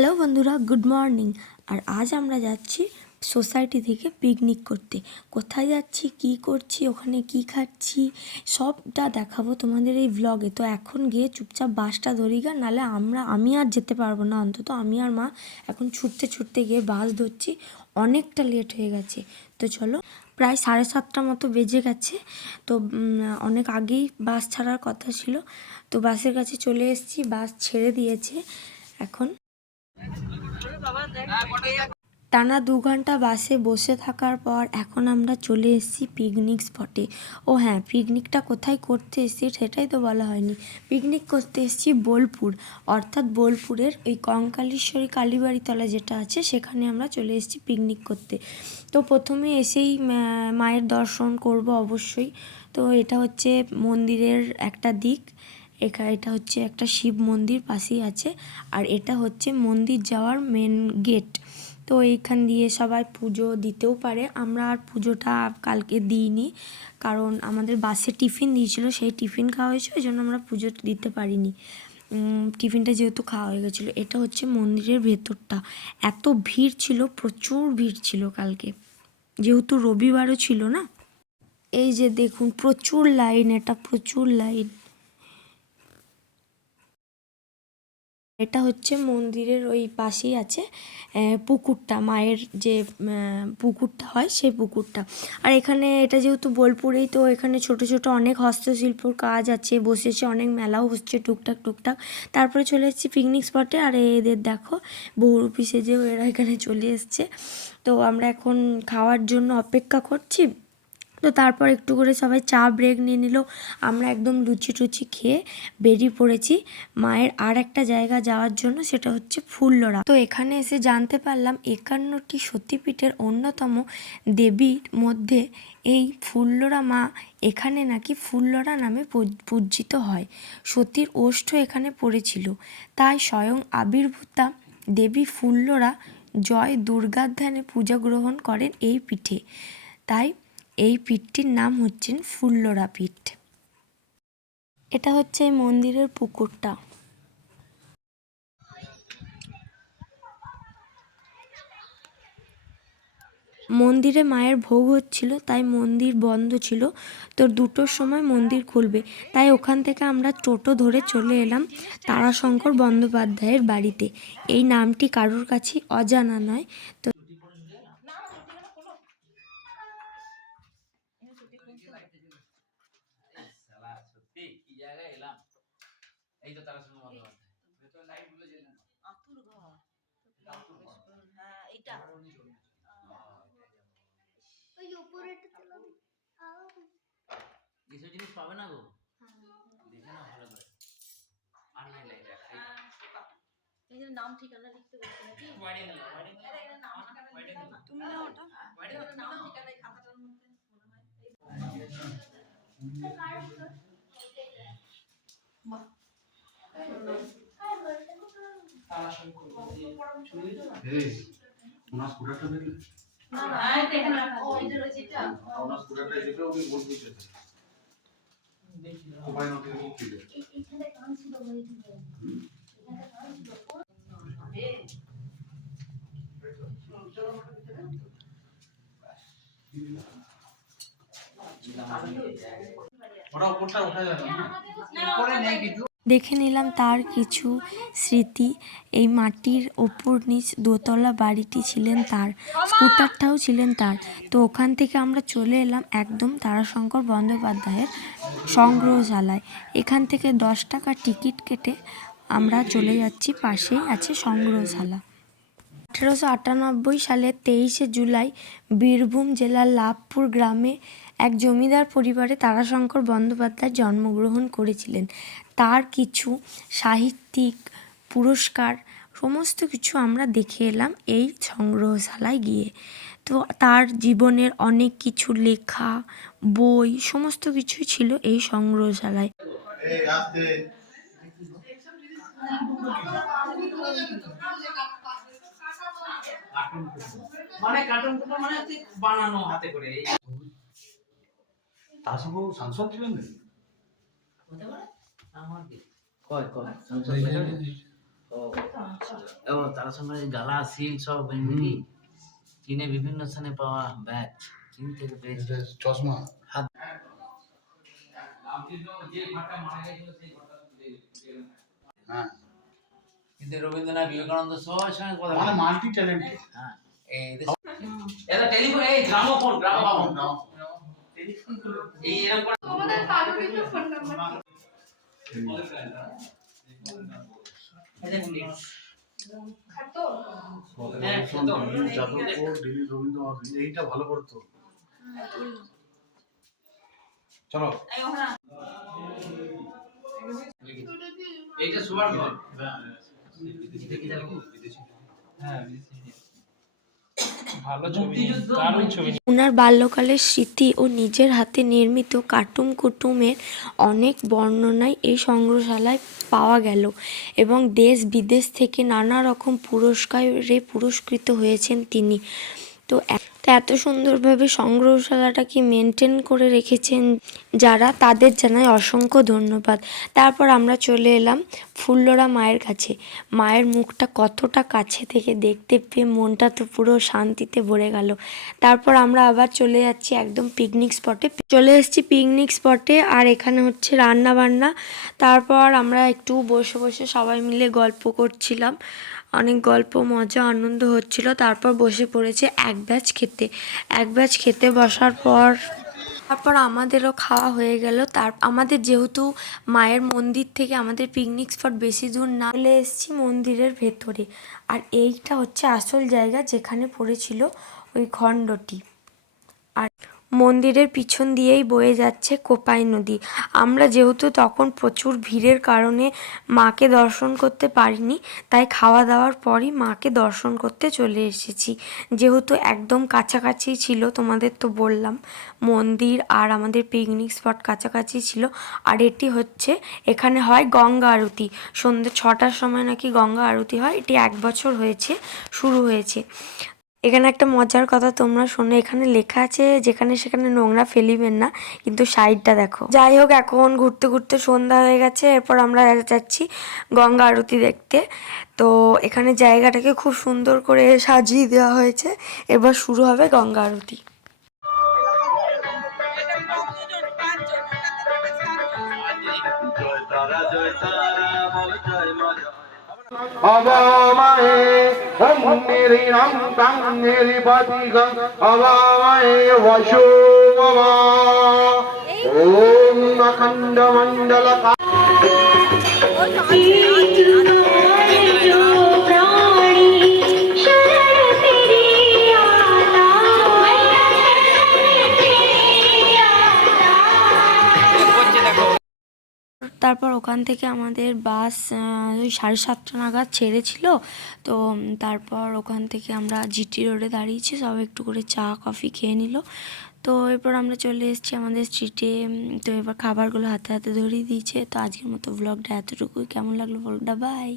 Hello বন্ধুরা, good morning. আর আজ আমরা যাচ্ছি সোসাইটি থেকে পিকনিক করতে। কোথায় যাচ্ছি, কি করছি, ওখানে কি খাচ্ছি, সবটা দেখাবো তোমাদের এই ব্লগে তো এখন গিয়ে চুপচাপ বাসটা ধরি গা নাহলে আমরা, আমি আর যেতে পারব না, অন্তত আমি আর মা এখন ছুটতে ছুটতে গিয়ে বাস ধরছি। অনেকটা লেট হয়ে গেছে। তো চলো, প্রায় সাড়ে সাতটা মতো বেজে গেছে। তো অনেক আগেই বাস ছাড়ার কথা ছিল। তো বাসের কাছে চলে এসেছি, বাস ছেড়ে দিয়েছে। এখন টানা দু ঘণ্টা বাসে বসে থাকার পর এখন আমরা চলে এসেছি পিকনিক স্পটে ও হ্যাঁ পিকনিকটা কোথায় করতে এসেছি সেটাই তো বলা হয়নি। পিকনিক করতে এসেছি বোলপুর। অর্থাৎ বোলপুরের ওই কঙ্কালীশ্বরী কালীবাড়ি তলা যেটা আছে, সেখানে আমরা চলে এসেছি পিকনিক করতে। তো প্রথমে এসেই মায়ের দর্শন করব অবশ্যই। তো এটা হচ্ছে মন্দিরের একটা দিক। এখা এটা হচ্ছে একটা শিব মন্দির পাশেই আছে, আর এটা হচ্ছে মন্দির যাওয়ার মেন গেট তো এইখান দিয়ে সবাই পুজো দিতেও পারে, আমরা আর পুজোটা কালকে দিইনি, কারণ আমাদের বাসে টিফিন দিয়েছিল, সেই টিফিন খাওয়া হয়েছিল ওই জন্য আমরা পুজো দিতে পারিনি। টিফিনটা যেহেতু খাওয়া হয়ে গেছিল, এটা হচ্ছে মন্দিরের ভেতরটা। এত ভিড় ছিল, প্রচুর ভিড় ছিল কালকে, যেহেতু রবিবারও ছিল না। এই যে দেখুন, প্রচুর লাইন, এটা প্রচুর লাইন। এটা হচ্ছে মন্দিরের ওই পাশেই আছে পুকুরটা, মায়ের যে পুকুরটা হয় সেই পুকুরটা। আর এখানে এটা যেহেতু বোলপুরেই, তো এখানে ছোট ছোট অনেক হস্তশিল্পর কাজ আছে, বসেছে অনেক মেলাও হচ্ছে টুকটাক টুকটাক। তারপরে চলে এসেছি পিকনিক স্পটে আর এদের দেখো বহুরূপী সেজেও এরা এখানে চলে এসছে। তো আমরা এখন খাওয়ার জন্য অপেক্ষা করছি। তো তারপর একটু করে সবাই চা ব্রেক নিয়ে নিল। আমরা একদম লুচি টুচি খেয়ে বেরিয়ে পড়েছি মায়ের আর একটা জায়গা যাওয়ার জন্য, সেটা হচ্ছে ফুল্লরা তো এখানে এসে জানতে পারলাম একান্নটি সতীপীঠের অন্যতম দেবীর মধ্যে এই ফুল্লরা মা এখানে নাকি ফুল্লরা নামে পূজিত হয়। সতীর ওষ্ঠ এখানে পড়েছিল। তাই স্বয়ং আবির্ভূতা দেবী ফুল্লরা জয় দুর্গার ধ্যানে পূজা গ্রহণ করেন এই পিঠে। তাই এই পীঠটির নাম হচ্ছেন ফুল্লরা পীঠ। এটা হচ্ছে এই মন্দিরের পুকুরটা। মন্দিরে মায়ের ভোগ হচ্ছিল, তাই মন্দির বন্ধ ছিল। তো দুটোর সময় মন্দির খুলবে। তাই ওখান থেকে আমরা টোটো ধরে চলে এলাম তারাশঙ্কর বন্দ্যোপাধ্যায়ের বাড়িতে। এই নামটি কারোর কাছে অজানা নয়। তো জায়গায় এলাম। এই তো তারা সঙ্গে বন্দ্যোপাধ্যায় ভেতরে লাইটগুলো জ্বলে না। আতুর ঘর। হ্যাঁ এটা ওই উপরেটা তুলো জিনিস পাবে না গো? দেখে না ভালো করে। আর লাইট এই যে নাম ঠিকানা লিখতে বলছে নাকি? বাইরে নিলাম বাইরে আরে, এখানে নাম ঠিকানা লিখতে নিলাম। তুমি না ওটা। বাইরে নাম ঠিকানা খাতাটার মধ্যে মনে হয়। ওটা উপরটা ওঠা যাবে। না কিছু দেখে নিলাম তার কিছু স্মৃতি। এই মাটির ওপর নিচ দোতলা বাড়িটি ছিলেন তার, স্কুটারটাও ছিলেন তার। তো ওখান থেকে আমরা চলে এলাম একদম তারাশঙ্কর বন্দ্যোপাধ্যায়ের সংগ্রহশালায়। এখান থেকে দশ টাকা টিকিট কেটে আমরা চলে যাচ্ছি, পাশেই আছে সংগ্রহশালা। আঠেরোশো আটানব্বই সালের তেইশে জুলাই বীরভূম জেলার লাভপুর গ্রামে এক জমিদার পরিবারে তারাশঙ্কর বন্দ্যোপাধ্যায় জন্মগ্রহণ করেছিলেন। তার কিছু সাহিত্যিক পুরস্কার, সমস্ত কিছু আমরা দেখে এলাম এই সংগ্রহশালায় গিয়ে। তো তার জীবনের অনেক কিছু লেখা, বই, সমস্ত কিছুই ছিল এই সংগ্রহশালায়। মানে কার্টুন মানে বানানো হাতে করে এই সাংসদ ছিলেন নাকি? হতে পারে। আমার কি? কয় কয়? ও ও তারা সঙ্গে গালা সিল সব এমনি চীনে বিভিন্ন স্থানে পাওয়া ব্যাগ চীন থেকে পেয়েছে। চশমা। হাত হ্যাঁ। কিন্তু রবীন্দ্রনাথ বিবেকানন্দ সবার সঙ্গে কথা মানে মাল্টি ট্যালেন্টেড হ্যাঁ এই টেলিফোন এই গ্রামোফোন গ্রামোফোন। এই এরকম তোমাদের ফোন নাম্বার হ্যাঁ, এইটা ভালো করতো চলো এইটা সুপার ঘর কি জানো? মুক্তিযুদ্ধ ওনার বাল্যকালের স্মৃতি ও নিজের হাতে নির্মিত কাটুম কুটুমের অনেক বর্ণনাই এই সংগ্রহশালায় পাওয়া গেল এবং দেশ বিদেশ থেকে নানা রকম পুরস্কারে পুরস্কৃত হয়েছেন তিনি। তো এত সুন্দরভাবে সংগ্রহশালাটাকে মেনটেন করে রেখেছেন যারা, তাদের জানাই অসংখ্য ধন্যবাদ। তারপর আমরা চলে এলাম ফুল্লরা মায়ের কাছে। মায়ের মুখটা কতটা কাছে থেকে দেখতে পেয়ে মনটা তো পুরো শান্তিতে ভরে গেল। তারপর আমরা আবার চলে যাচ্ছি একদম পিকনিক স্পটে চলে এসেছি পিকনিক স্পটে আর এখানে হচ্ছে রান্না বান্না তারপর আমরা একটু বসে বসে সবাই মিলে গল্প করছিলাম। অনেক গল্প, মজা, আনন্দ হচ্ছিল। তারপর বসে পড়েছে এক ব্যাচ খেতে। এক ব্যাচ খেতে বসার পর, তারপর আমাদেরও খাওয়া হয়ে গেল। তার, আমাদের যেহেতু মায়ের মন্দির থেকে আমাদের পিকনিক স্পট বেশি দূর না, চলে এসেছি মন্দিরের ভেতরে। আর এইটা হচ্ছে আসল জায়গা যেখানে পড়েছিল ওই খণ্ডটি। আর মন্দিরের পিছন দিয়েই বয়ে যাচ্ছে কোপাই নদী। আমরা যেহেতু তখন প্রচুর ভিড়ের কারণে মাকে দর্শন করতে পারিনি, তাই খাওয়া দাওয়ার পরই মাকে দর্শন করতে চলে এসেছি। যেহেতু একদম কাছাকাছি ছিল, তোমাদের তো বললাম, মন্দির আর আমাদের পিকনিক স্পট কাছাকাছি ছিল, আর এটি হচ্ছে, এখানে হয় গঙ্গা আরতি। সন্ধ্যে ছটার সময় নাকি গঙ্গা আরতি হয়, এটি এক বছর হয়েছে, শুরু হয়েছে। এখানে একটা মজার কথা তোমরা শোনো। এখানে লেখা আছে, যেখানে সেখানে নোংরা ফেলিবেন না, কিন্তু সাইডটা দেখো। যাই হোক, এখন ঘুরতে ঘুরতে সন্ধ্যা হয়ে গেছে, এরপর আমরা যাচ্ছি গঙ্গা আরতি দেখতে। তো এখানে জায়গাটাকে খুব সুন্দর করে সাজিয়ে দেওয়া হয়েছে। এবার শুরু হবে গঙ্গা আরতি। অবাময়ে ওম নিরিণং তং নিরিপতিগং অবাময়ে বসু মম ওম অখণ্ড মণ্ডল তারপর ওখান থেকে আমাদের বাস ওই সাড়ে সাতটা নাগাদ ছেড়েছিল। তো তারপর ওখান থেকে আমরা জিটি রোডে দাঁড়িয়েছি, সব একটু করে চা, কফি খেয়ে নিল। তো এরপর আমরা চলে এসেছি আমাদের স্ট্রিটে তো এবার খাবারগুলো হাতে হাতে ধরিয়ে দিয়েছে। তো আজকের মতো ব্লগটা এতটুকুই। কেমন লাগল ব্লগটা বাই